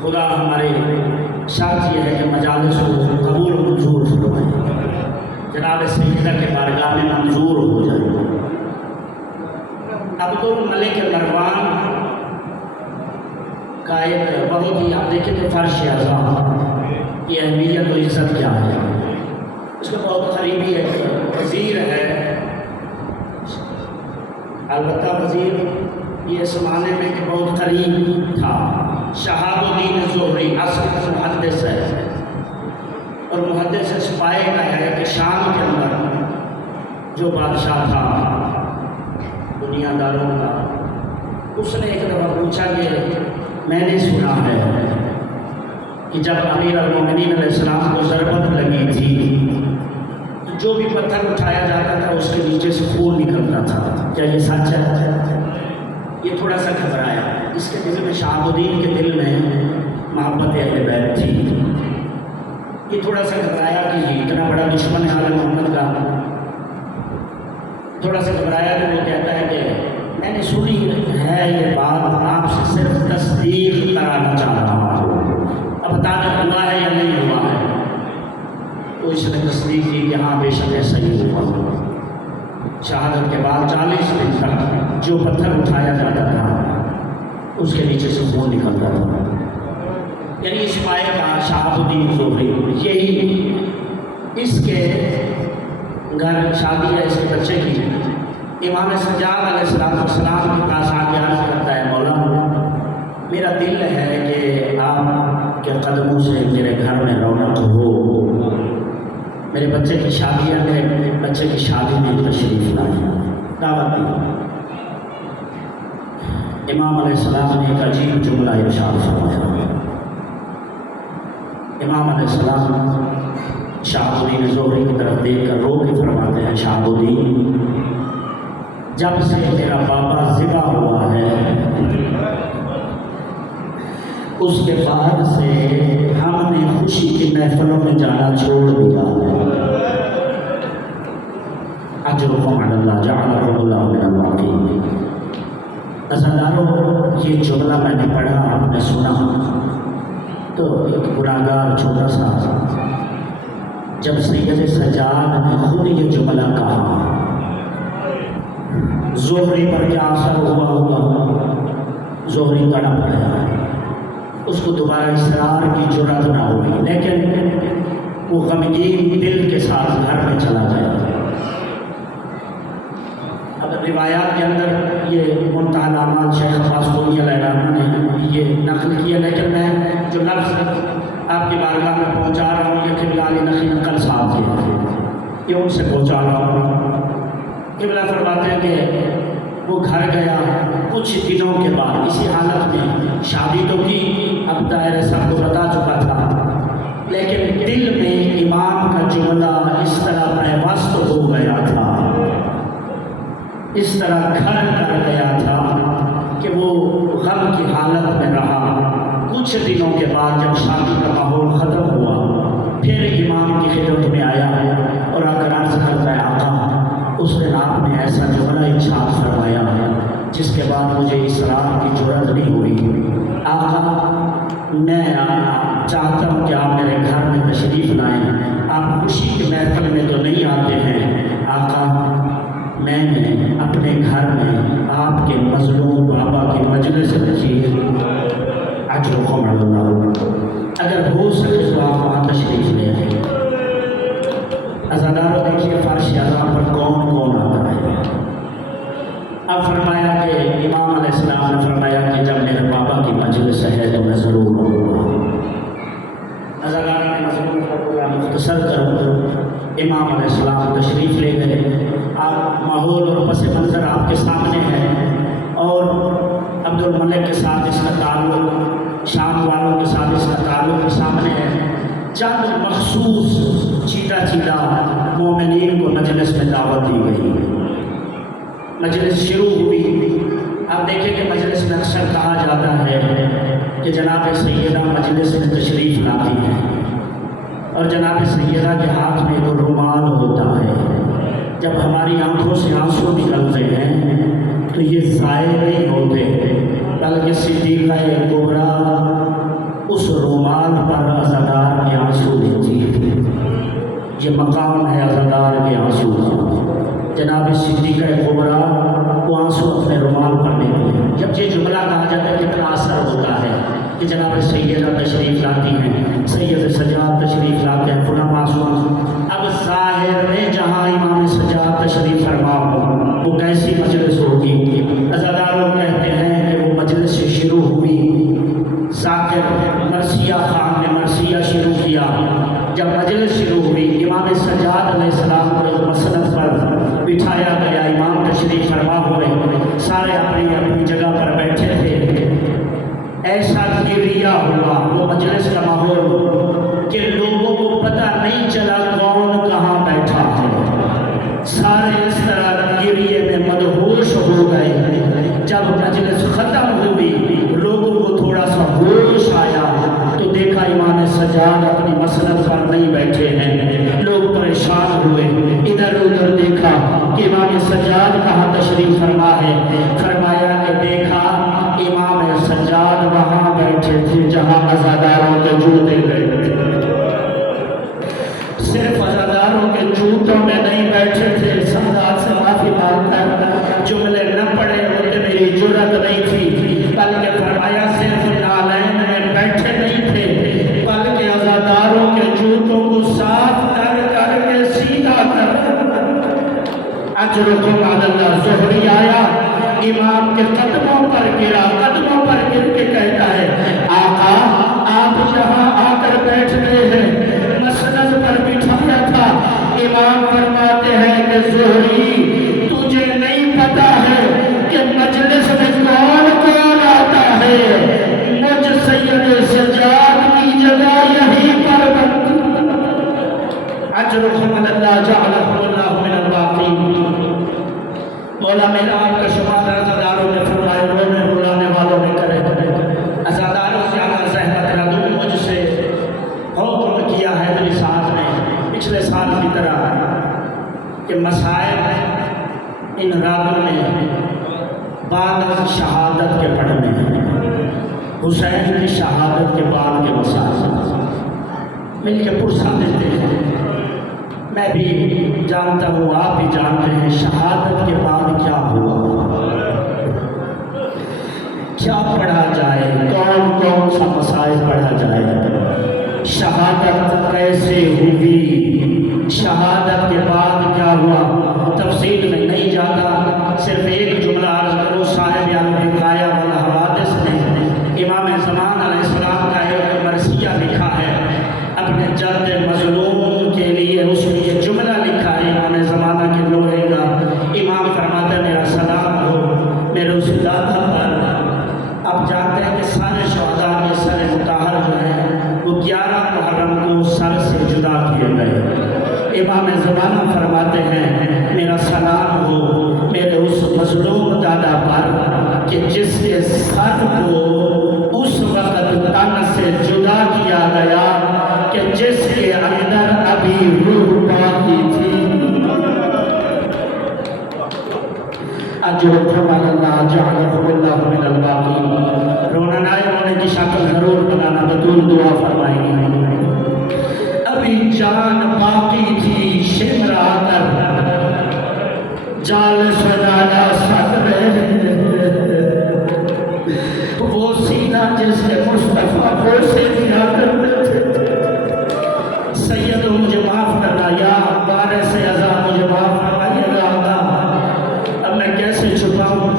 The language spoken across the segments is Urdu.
خدا ہمارے ساتھ یہ ہے کہ مجالس کو قبول و منظور فرمائے، جناب سیدہ کے بارگاہ میں منظور ہو جائے۔ عبدالملک مروان کا ایک بہت ہی، آپ دیکھیں کہ فرش اعظم کی اہمیت و عزت کیا ہے۔ اس کا بہت قریبی ایک وزیر ہے، البتہ وزیر یہ زمانے میں کہ بہت قریب تھا، شہاب الدین زہری اصل محدث ہے، اور محدث اس پائے کا ہے کہ شام کے اندر جو بادشاہ تھا دنیا داروں کا، اس نے ایک دفعہ پوچھا کہ میں نے سنا ہے کہ جب امیر المومنین علیہ السلام کو ضربت لگی تھی تو جو بھی پتھر اٹھایا جاتا تھا اس کے نیچے سے خون نکلتا تھا، کیا یہ سچ ہے؟ یہ تھوڑا سا گھبرایا، اس کے دل میں، شہاب الدین کے دل میں محبت اہل بیت تھی، یہ تھوڑا سا گھبرایا کہ یہ اتنا بڑا دشمن ہے آل محمد کا، تھوڑا سا گھبرایا تو وہ کہتا ہے کہ میں نے سنی ہے یہ بات، آپ سے صرف تصدیق کرانا چاہ رہا ہوں، اب بتانا ہوا ہے یا نہیں ہوا ہے؟ تو اس نے تصدیق کی کہ ہاں بے شک صحیح ہوا۔ شہادت کے بعد 40 دن تک جو پتھر اٹھایا جاتا تھا اس کے نیچے سے خون نکلتا تھا، یعنی اس پائے کا شہاب الدین زہری، یہی اس کے گھر شادی ہے اس کے بچے کی، امام سجاد علیہ السلام کے پاس آ کے عرض کرتا ہے مولا میرا دل ہے کہ آپ کے قدموں سے میرے گھر میں رونق ہو، میرے بچے کی شادی ہے، میرے بچے کی شادی میں تشریف لائیں، دعوت دی۔ امام علیہ السلام نے ایک عجیب جملہ ارشاد فرمایا، امام علیہ السلام شہاب الدین زہری کی طرف دیکھ کر رو کے فرماتے ہیں، شہاب الدین جب سے میرا بابا ذبح ہوا ہے اس کے بعد سے ہم نے خوشی کی محفلوں میں جانا چھوڑ دیا ہے۔ اجرکم علی اللہ جعلکم اللہ من الواقعین۔ عزیزانو یہ جملہ میں نے پڑھا، آپ نے سنا تو ایک گناہگار چھوٹا سا، جب سید سجاد نے خود یہ جملہ کہا زہری پر کیا اثر ہوا ہوگا، زہری تڑپ گیا، اس کو دوبارہ اصرار کی جرأت نہ ہوئی، لیکن وہ غمگین دل کے ساتھ گھر میں چلا گیا۔ اب روایات کے اندر یہ منتہی الاعمال شیخ عباس قمی علیہ الرحمہ نے یہ نقل کیا، لیکن میں جو لفظ آپ کی بارگاہ میں پہنچا رہا ہوں یہ قبلہ علی نقی نقل صاحب کے، یہ ان سے پہنچا رہا ہوں۔ قبلہ فرماتے ہیں کہ وہ گھر گیا، کچھ دنوں کے بعد اسی حالت میں شادی تو کی، اب دائرہ سب کو بتا چکا تھا، لیکن دل میں امام کا جملہ اس طرح پیوست ہو گیا تھا، اس طرح گھر کر گیا تھا کہ وہ غم کی حالت میں رہا۔ کچھ دنوں کے بعد جب شادی کا ماحول ختم ہوا پھر امام کی خدمت میں آیا اور آ کر عرض کرتا ہے آقا اس دن آپ نے ایسا جملہ ارشاد فرمایا ہے جس کے بعد مجھے اصرار کی جرأت نہیں ہوئی، آقا میں چاہتا ہوں کہ آپ میرے گھر میں تشریف لائیں، آپ خوشی کے محفل میں تو نہیں آتے ہیں، آقا میں نے اپنے گھر میں آپ کے مظلوم بابا کی مجلس رکھی ہے، اجرکم علی اللہ، اگر ہو سکے تو آپ وہاں تشریف لے آئیں۔ عزادارو دیکھیے فرش اعظم پر کون کون آتا ہے۔ اب فرمایا کہ امام علیہ السلام نے فرمایا کہ جب میرے بابا کی مجلس ہے تو میں ضرور آؤں گا۔ عزادارو نے مضمون کو پورا مختصر کر امام علیہ السلام تشریف لے گئے، آپ ماحول اور پس منظر آپ کے سامنے ہے، اور عبدالملک کے ساتھ اس کا تعلق، شام والوں کے ساتھ اس کا تعلق کے سامنے ہے۔ چند مخصوص چیدہ چیدہ مومنین کو مجلس میں دعوت دی گئی، مجلس شروع ہوئی۔ آپ دیکھیں کہ مجلس میں اکثر کہا جاتا ہے کہ جناب سیدہ مجلس میں تشریف لاتی ہیں اور جناب سیدہ کے ہاتھ میں ایک رومال ہوتا ہے، جب ہماری آنکھوں سے آنسو نکلتے ہیں تو یہ ضائع نہیں ہوتے، بلکہ صدیقہ کبریٰ اثر ہوتا ہے کہ جناب سیدہ تشریف لاتی ہیں، سید سجاد تشریف لاتے ہیں، فلاں معصوم۔ اب ظاہر میں جہاں امام سجاد تشریف فرما ہو وہ کیسی مجلس ہوگی؟ عزاداروں کہتے ہیں کہ وہ مجلس شروع ہوئی، ذاکر مرثیہ خان نے مرثیہ شروع کیا۔ جب مجلس شروع ہوئی، امام سجاد علیہ السلام کو ایک مسند پر بٹھایا گیا، امام تشریف فرما ہوئے، سارے اپنی اپنی جگہ پر بیٹھے تھے۔ ایسا گریہ ہوا وہ مجلس کا ماحول کہ لوگوں کو پتہ نہیں چلا کون کہاں بیٹھا ہے، سارے اس طرح گریے میں مدہوش ہو گئے۔ جب مجلس ختم ہوئی، لوگوں کو تھوڑا سا ہوش آیا تو دیکھا امام سجاد اپنی مسند پر نہیں بیٹھے ہیں۔ لوگ پریشان ہوئے، ادھر ادھر دیکھا کہ امام سجاد کہاں تشریف فرما ہے۔ فرمایا کہ دیکھا امام سجاد وہاں بیٹھے تھے جہاں عزاداروں کے جوتے بیٹھے تھے، صرف عزاداروں کے جوتوں میں نہیں بیٹھے تھے۔ سادات سے معافی مانگ کر جملے نہ پڑے ہوتے میری جرأت نہیں تھی، بلکہ فرمایا صرف نالین میں بیٹھے نہیں تھے، بلکہ عزاداروں کے جوتوں کو صاف کر کر کے سیدھا کر اجرکم علی اللہ۔ زہری آیا، امام کے قدموں پر گرا، قدموں پر گر کے کہتا ہے آقا آپ یہاں آ کر بیٹھ گئے ہیں، مسند پر بٹھایا تھا۔ امام فرماتے ہیں کہ زہری تجھے نہیں پتا ہے کہ مجلس میں کون کون آتا ہے، مجھ سید سجاد کی جگہ یہیں پر بنتی۔ اجرکم علی اللہ جعلکم اللہ من الباقین۔ مولا میرا آپ کا شمار عزاداروں نے فرمایا رونے رلانے والوں نے کرے، عزاداروں سے زیادہ زحمت نہ دوں، مجھ سے حکم کیا ہے میری ساتھ نے پچھلے سال کی طرح کہ مسائل ان راتوں میں بعد از شہادت کے پڑھنے ہیں، حسین کی شہادت کے بعد کے مسائل مل کے پرسہ دیتے ہیں۔ میں بھی جانتا ہوں، آپ بھی جانتے ہیں شہادت کے بعد کیا ہوا، کیا پڑھا جائے، کون کون سا مسائل پڑھا جائے، شہادت کیسے ہوئی، شہادت کے بعد کیا ہوا، تفصیل میں نہیں جاتا، صرف ایک جملہ عرض کرو۔ صاحب الحکایہ والحوادث نے امام زمان علیہ السلام کا ایک مرثیہ لکھا ہے اپنے جد مظلوم کے لیے، اس میں یہ جملہ لکھا ہے امام زمانہ کے لوہے کا۔ امام فرماتے میرا سلام ہو میرے اس دادا پر۔ آپ جانتے ہیں کہ سارے شہداء کے سر مطہر جو ہیں وہ 11 محرم کو سر سے جدا کیے گئے۔ امام زمانہ فرماتے ہیں میرا سلام ہو میرے اس مظلوم دادا پر کہ جس کے سر کو اس وقت تن سے جدا کیا گیا کہ جس کے اندر ابھی روح باقی تھی۔ اجرکم علی اللہ جعلکم اللہ من الباقین۔ رونا نہ رونے کی شکل ضرور بنانا، بطور دعا فرمائیں گے۔ ابھی جان باقی تھی شمر آ کر جال سجانا ساتھ میں، وہ سینہ جس کے مصطفیٰ کو سے دیا کرتے تھے۔ سید مجھے معاف کرنا، یا بارے سے ازا مجھے معاف فرمائیے گا آقا، اب میں کیسے چھپاؤں؟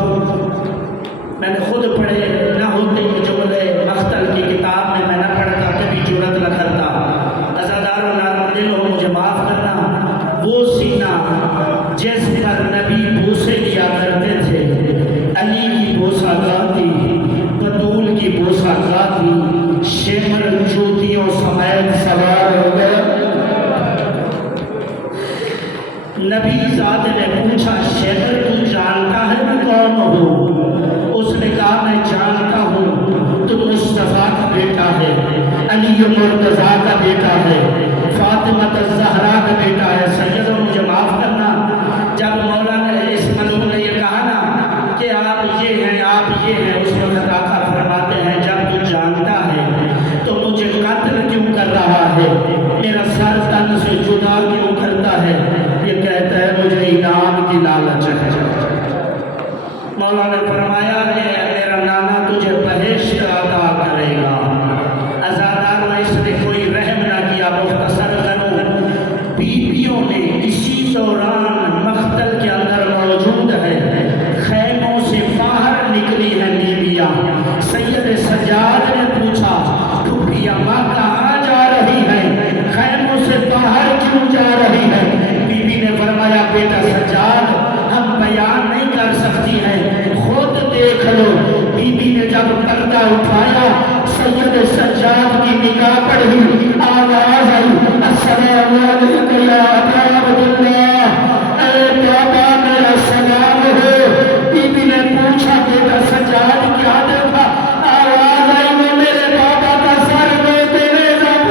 میں نے خود پڑھے نہ ہوتے یہ جملے، اختر کی کتاب میں میں نہ پڑھتا، کبھی جرأت نہ کرتا۔ عزاداروں نارم دل ہو مجھے معاف کرنا۔ وہ سینہ جس پر نبی بوسے دیا کرتے تھے، علی کی بوسہ گاتی، بطول کی بوسہ گاتی، شمر جوتیوں سمیت سوار ہو گیا۔ نبی ذات نے پوچھا شمر تو جانتا ہے میں کون ہوں؟ اس نے کہا میں جانتا ہوں، تو مصطفیٰ کا بیٹا ہے، علی مرتضیٰ کا بیٹا ہے، فاطمہ الزہرا کا بیٹا ہے۔ سیدوں مجھے معاف کرنا، جب مولانا اس ملعون نے یہ کہا نا کہ آپ یہ ہیں آپ یہ ہیں، اس وقت آقا فرماتے ہیں جب تو جانتا ہے تو مجھے قتل کیوں کر رہا ہے، میرا سر تن سے جدا کیوں کرتا ہے؟ یہ کہتا ہے مجھے انعام کی لالچ ہے۔ مولانا نے فرمایا کہ میرا نانا تجھے بہشت بی نے جب پردہ اٹھایا سید سجاد کی نگاہ پڑھی آواز آئی السلام علیکم یا ابا عبداللہ، اے بابا میرا سلام ہو۔ بی بی نے پوچھا بیٹا سجاد کیا دیکھا؟ آواز آئی میں میرے بابا کا سر میں دینے جاؤں۔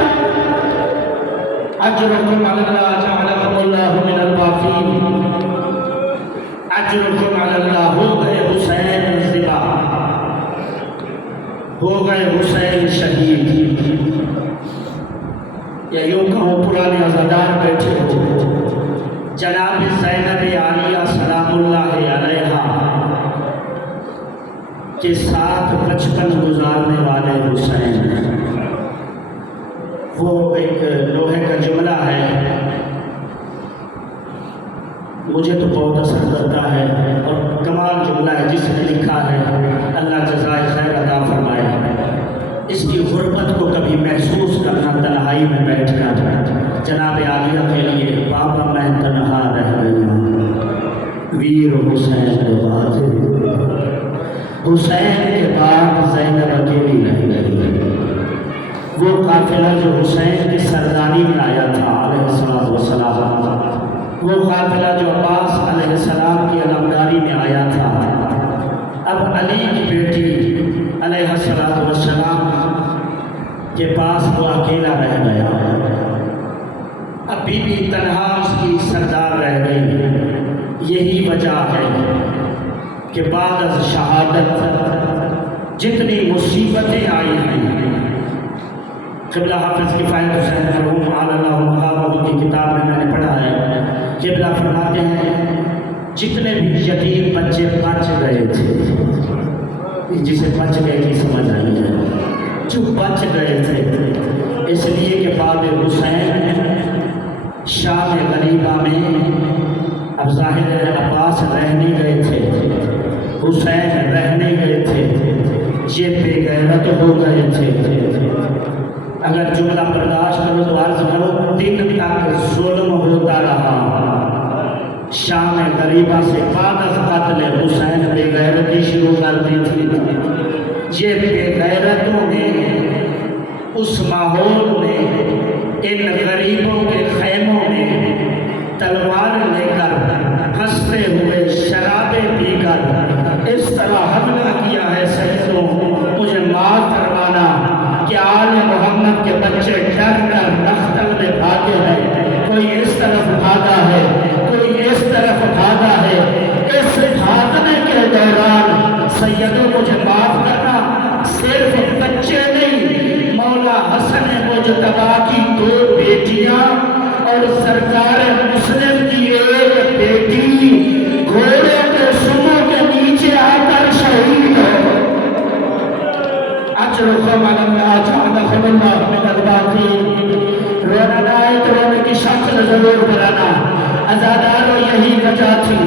اجرکم علی اللہ جعلکم اللہ من الباقین، اجرکم علی اللہ۔ ہو گئے حسین ذبح، ہو گئے حسین شہید، یا یوں کہوں پرانے عزادار بیٹھے ہو، جناب زینب عالیہ سلام اللہ علیہا کے ساتھ بچپن گزارنے والے حسین، وہ ایک لوہے کا جملہ ہے، مجھے تو بہت اثر کرتا ہے اور کمال جملہ ہے جس نے لکھا ہے اللہ جزائے خیر عطا فرمائے۔ اس کی غربت کو کبھی محسوس کرنا تنہائی میں بیٹھ کر جناب عالیہ کے لیے بابا میں تنہا رہ گئی ہوں، ویر حسین کے بعد حسین کے بعد زینب اکیلی رہ گئی۔ وہ قافلہ جو حسین کی سرداری میں آیا تھا علیہ السلام، وہ قافلہ جو عباس علیہ السلام کی علمداری میں آیا تھا، اب علی کی بیٹی علیہ السلام کے پاس وہ اکیلا رہ گیا۔ اب بی بی تنہا اس کی سردار رہ گئی۔ یہی وجہ ہے کہ بعد از شہادت جتنی مصیبتیں آئی ہیں، قبلہ حافظ کفایت حسین مرحوم علی اللہ مقامہ کی کتاب میں نے پڑھا ہے، قبلہ فرماتے ہیں جتنے بھی یتیم بچے بچ گئے تھے، جسے بچ گئے کی سمجھ آئی ہے، جو بچ گئے تھے، اس لیے کہ بعد حسین شام غریبہ میں اب ظاہر عباس رہ نہیں گئے تھے، حسین رہ نہیں گئے تھے، یہ بے غیرت ہو گئے تھے۔ اگر جملہ برداشت کرو تو عرض کرو دن تک ظلم ہوتا رہا، شام غریبہ سے بعد از قتل حسین بے غیرتی شروع کر دی تھی۔ یہ بے غیرتوں نے اس ماحول میں ان غریبوں کے خیموں میں تلوار لے کر ہنستے ہوئے شرابیں پی کر اس طرح حملہ کیا ہے سیدوں مجھے معاف فرمانا کہ آل محمد کے بچے ڈر کر مقتل میں بھاگے ہیں، کوئی اس طرف بھاگا ہے، کوئی اس طرف بھاگا ہے۔ اس بھاگنے کے دوران سیدوں مجھے معاف کرنا صرف بچے نہیں، مولا حسن مجتبیٰ کی 2 بیٹیاں اور سرکار مسلم کی 1 بیٹی گھوڑے کے سموں کے نیچے آ کر شہید ہو۔ اجرکم علی اللہ جعلکم اللہ من الباقین۔ رونا نہ آئے تو رونے کی شکل ضرور بنانا۔ عزاداروں یہی وجہ تھی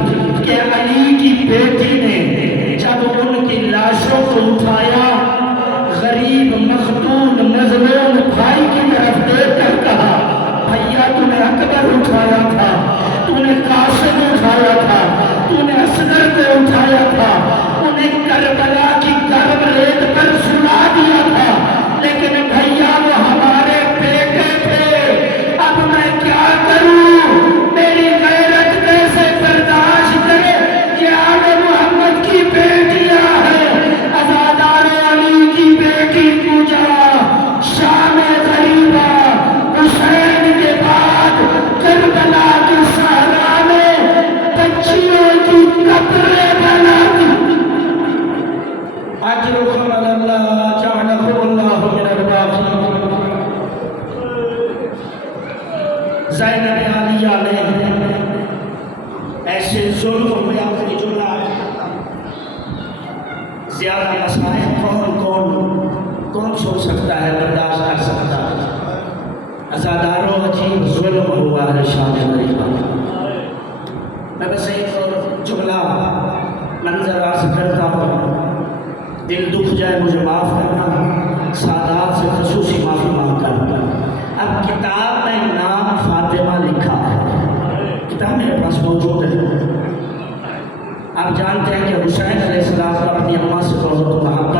کہ علی کی بیٹی نے جب ان کی لاشوں کو اٹھایا، غریب مخدوم مظلوم بھائی کی طرف دیکھ کر کہا بھیا تو نے اکبر اٹھایا تھا، تو نے قاسم اٹھایا تھا، تو نے اصغر کو اٹھایا تھا، انہیں کربلا کی گرم ریت پر سلا دیا تھا، لیکن بھیا وہ ہمارے بیٹے تھے۔ اب میں کیا کروں؟ میری غیرت کیسے برداشت کرے؟ یہ آل محمد کی بیٹیاں ہیں، عزادار علی کی بیٹی پوجا شام غریبہ حسین کے بعد کربلا کی صحرا میں بچیوں کی قبریں بنا دی۔ اجرکم علی اللہ جعلکم اللہ من الباقین۔ زینب عالیہ نے ایسے ظلم ہوئے، آخری جملہ زیادہ مسائل کون سوچ سکتا ہے، برداشت کر سکتا ہے؟ عزاداروں عجیب ظلم ہوا ہے شام غریبہ۔ میں بس ایک جملہ منظر عرض کرتا ہوں، دل دکھ جائے مجھے معاف کرنا، سادات سے خصوصی معافی مانگتا ہوں۔ اب کتاب میں نام فاطمہ لکھا ہے، کتاب میرے پاس موجود ہے۔ آپ جانتے ہیں کہ حسین علیہ السلام اپنی اماں سے بہت محبت